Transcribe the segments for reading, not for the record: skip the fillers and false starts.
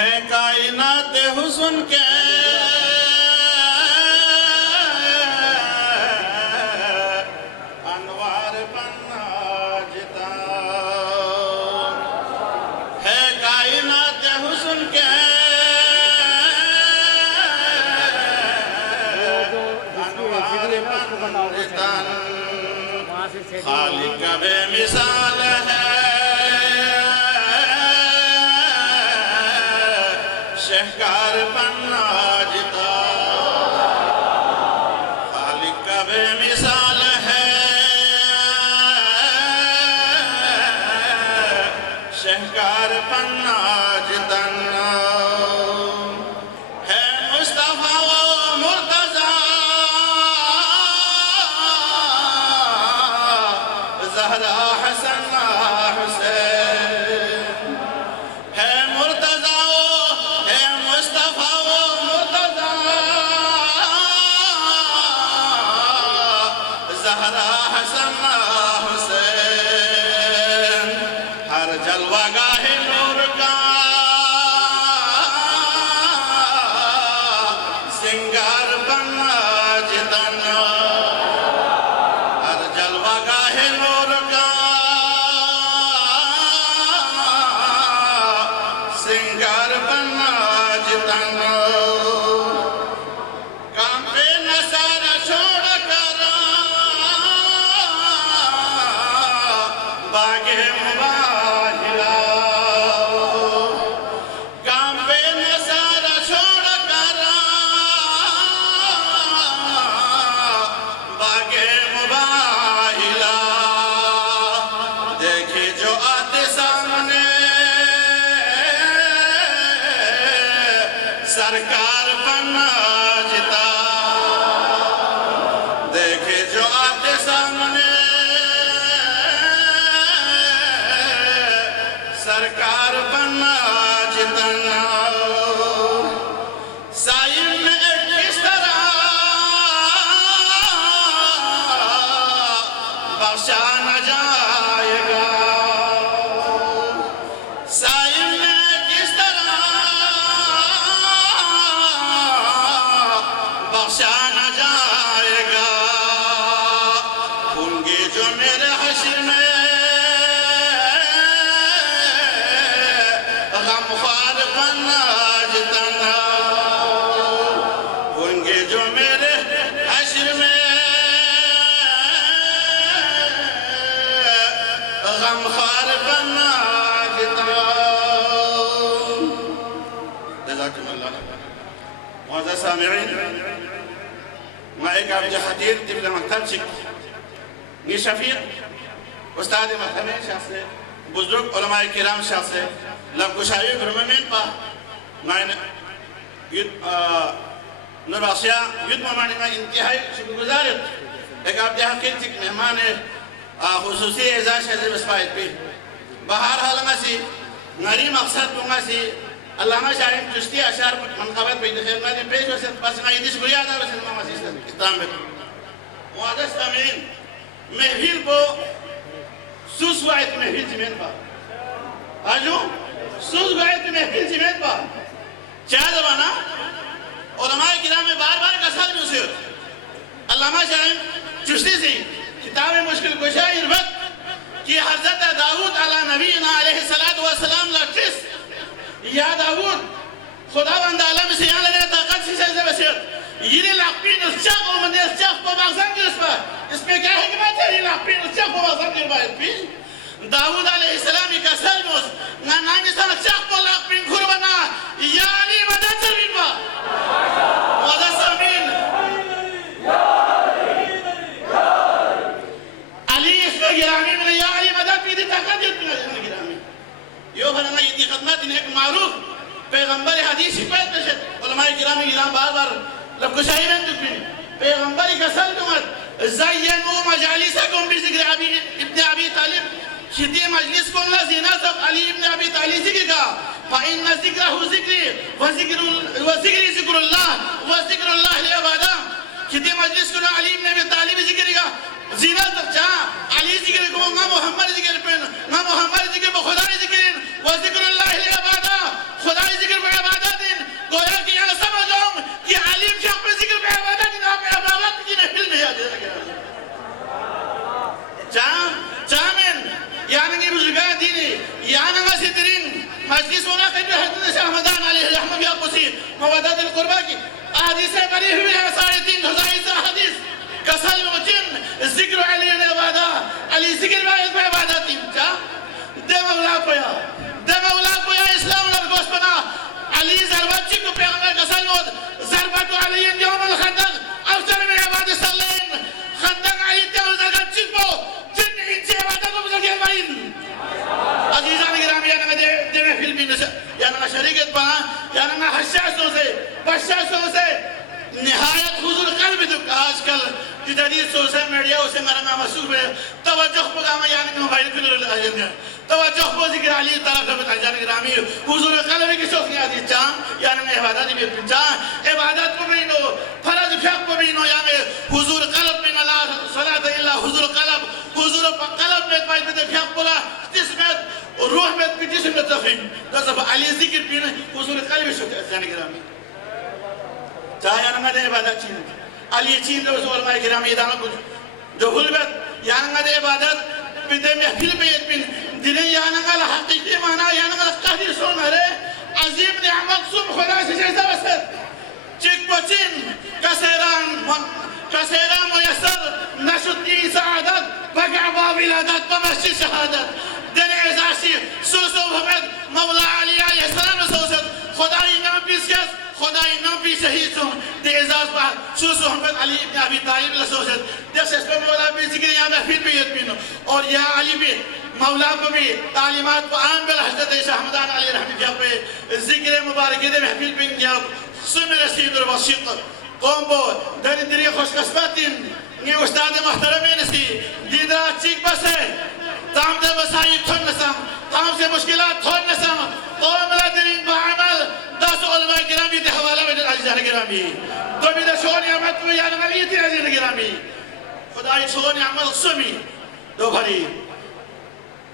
ہے کائنات حسن کے انوار بنا جتا ہے کائنات حسن کے انوار بنا جتا خالق بے مثال ہے شہکار بنا جتا خالق کا بے مثال ہے شہکار بنا جتا ہے مصطفیٰ و مرتضی زہرا حسن حسین ہے مرتضی زہرا حسن حسین ہر جلوہ گاہ نور کا سنگار بنا جتا ہر جلوہ گاہ نور کا سنگار بنا جتا باغِ مباہلہ کام پہ نثار چھوڑ کر باغِ مباہلہ دیکھے جو آتے سامنے سرکار بنا جتا دیکھے جو آتے سامنے سرکار بنا جتا سائن میں کس طرح بخشا نہ جائے گا سائن میں کس طرح بخشا نہ جائے گا ہوں گے جو میرے حشر میں غمخوار بنا جتا ہوں گے جو میرے حشر میں غمخوار بنا جتا جزاکم اللہ معزز سامعین ما ایک عبد حدیر تبل مکتب چک یہ شفیق استاد محتمین شخص ہے بزرگ علماء کرام شخص ہے لب گشائی گرممین پا مائن نور بخشیہ یود ممانی میں انتہائی شکر گزارت ایک عبد حقیق تک مہمان خصوصی اعزاز شہزر بسپائد پہ بہار حالنگا سی نری مقصد دونگا سی علامہ شاہیم چشتی اشار منقبت پہ خیر میں پیش ہو سکتا بس میں یہ شکریہ دا بس امام عزیز اسلام میں معزز سامعین محفل کو سوس وائد محفل زمین پا آجو سوس وائد محفل زمین پا چاہ دوانا علماء کرام میں بار بار قصد میں اسے ہوتا علامہ شاہیم چشتی سی کتاب مشکل کشائی وقت کہ حضرت داؤد علیہ نبینا علیہ السلام لکھس یا داؤد خدا بند عالم سے یہاں لنے طاقت سی سجدہ بسیت یہ لاقین اس چاق و مندی اس چاق کو مغزن جرس پر اس میں کیا حکمت ہے یہ لاقین اس چاق کو مغزن جرس پر پی داؤد علیہ السلامی کا سلموس نامی سان چاق کو لاقین کھر بنا یا علی مدد سرین با مدد سامین علی اس میں گرامی میں یا علی مدد پیدی طاقت جرس گرامی یو بھرنا یہ دی خدمت انہیں ایک معروف پیغمبر حدیثی پیت نشد علماء کرامی گرام بار بار لب کشائی میں دکھنی پیغمبری کا سلطمت زینو مجالسکم بذکر ابن ابی طالب شدی مجلس کو اللہ زینہ سب علی ابن ابی طالب ذکر کا فَإِنَّ ذِكْرَهُ ذِكْرِ وَذِكْرِ ذِكْرُ اللَّهِ وَذِكْرُ اللَّهِ لِعِبَادَهُ شدی مجلس کو علی ابن ابی طالب ذکر کا زینہ سب چاہ علی ذکر کو نا محمد ذکر پہ نا محمد ذکر پہ خدا ذکر وَذِكْرُ اللَّهِ لِعِبَادَهُ خدا ذکر پہ پہ حضرت شاہ حمدان علیہ رحمہ یا قصی موادات القربہ کی احادیثیں بنی ہوئی ہیں 350 حدیث کسل مجن ذکر علی عبادہ علی ذکر عبادہ تیمچا دے مولا کویا اسلام لرگوش بنا علی ضربت چکو پیغمبر کسل مود ضربت علی یوم الخندق افضل من عباد السلیم خندق علی تیور ضربت چکو جن انچے عبادت کو بزرگی المعین عزیزان گرامی دے محفل بھی شریکت بنا حشاشوں سے بشاشوں سے نہایت حضور قلب دک آج کل جدید سوشل میڈیا اسے مرنا مسئول ہے توجہ پگاما موبائل کلر آجن توجہ پو ذکر علی طرف ربط آجان گرامی حضور قلب کی شوق نہیں آتی چاہم عبادت بھی پنچاہ عبادت کو بینو فرض فیق کو بینو حضور قلب من اللہ صلاة اللہ حضور قلب میں باید فیق بولا جسمت روح میں جسم میں تفہیم تصف علی ذکر پینا حضور قلب شوق آجان گرامی چاہے دے عبادت چین علی چین دے رسول اللہ کرام ادامہ کچھ جو حلبت دے عبادت پیدے محفل بیت بین دنیں حقیقی معنی قہدی سونا رہے عظیم نعمت سب خدا سے جیسا بسر چک پچین کسیران میسر نشدی سعادت بگع باولادت بمشی شہادت دن عزاشی سوسو حمد مولا علی علیہ السلام سوسد خدای نام پیسکس خدای نام پی شہید سوں دے اعزاز بات سوسو حمد علی ابن ابی طالب لسوسد دے سسپر مولا بھی ذکر یہاں محفل بیت بینو اور یا علی بھی مولا کو بھی تعلیمات کو عام بل حضرت شاہ حمدان علی رحمہ کیا پہ ذکر مبارکی دے محفل بین گیا سمی رسید الوسیط قوم بو دری خوش قسمتین یہ استاد محترمین سی دیدرا چیک بس ہے تام دے بسائی تھون نسام تام سے مشکلات تھون نسام قوم لدرین بعمل دس علماء گرامی دے حوالہ میں عزیزان گرامی تو بھی دے شونی عمد کو یعنی غلیتی عزیزان گرامی خدای شونی عمد سمی دو بھری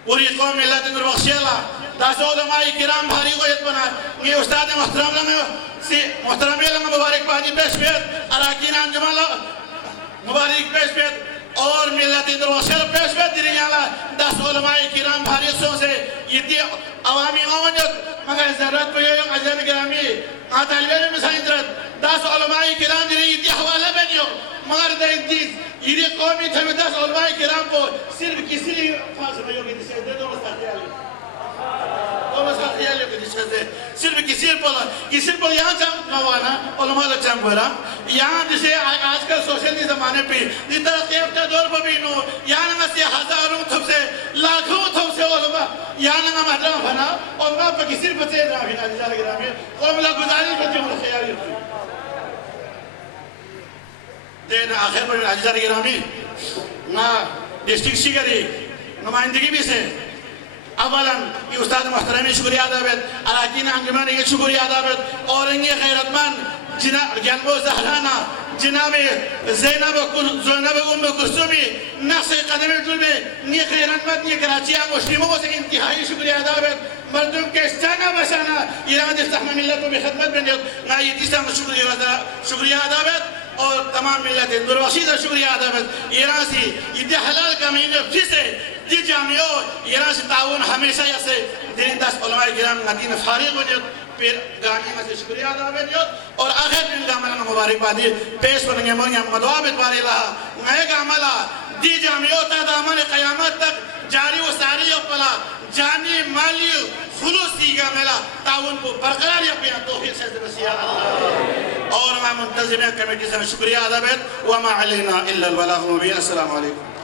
پوری قوم اللہ تندر بخشیلہ دس علماء کرام بھاری قویت بنا یہ استاد محترم لنگا مبارک بادی پیش بیت اراکین انجمان مبارک پیش بیت اور ملت دروشل پیش بیت دیرین اللہ دس علماء کرام بھاری سوں سے یہ دی عوامی آمانیت مگر ضرورت کو یہ عزیزان گرامی طالبین میں سائن درد دس علماء کرام دیرین یہ دی حوالہ بنیو مگر دین چیز یہ دی قومی تھے دس علماء کرام کو صرف کسی لیے خاص بھائیوں کی دشے دے دو صرف کسی پر یہاں چاہم نوانا علماء اللہ چاہم گورا یہاں جسے آج کل سوشل دی زمانے پہ دی ترقیب دور پر بینو یہاں نگا سے ہزاروں تھوپ سے لاکھوں تھوپ سے علماء یہاں نگا محترم بنا علماء پر کسی پر سے راہینا جزار گرامی قوم اللہ گزاری کرتے ہیں خیالی ہوتی دینا آخر پر جزار گرامی نا ڈسٹرکٹ شکری نمائندگی بھی سے اولا یہ استاد محترمی شکریہ دابت اراکین انجمان یہ شکریہ دابت اور انگی غیرتمند جنب زہرانا جناب زینب ام کلثومی نقص قدم جل میں نی غیرتمند یہ کراچی مسلموں سے انتہائی شکریہ دابت مردم کے استانا بشانا ایران استحمہ ملت و بخدمت بندیت نا یہ تیسا شکریہ دابت اور تمام ملت دروشید شکریہ دابت ایران سی یہ حلال کمینہ پھر سے دی جامعوں ایران سے تعاون ہمیشہ یسے دین دس علماء کرام مدین فارغ بنیت پھر گانی میں سے شکریہ ادا بنیت اور آخر دن کا عملہ مبارک بادی پیش بننگے مرنگے مدعابت باری لہا نئے کا عملہ دی جامعوں تا دامن قیامت تک جاری و ساری اپلا جانی مالی خلوص کی گا ملا تعاون کو برقرار یا پیان توفیق سے بسیار اللہ اور میں منتظم کمیٹی سے شکریہ ادا بہت وما علینا الا البلاغ مبین السلام علیکم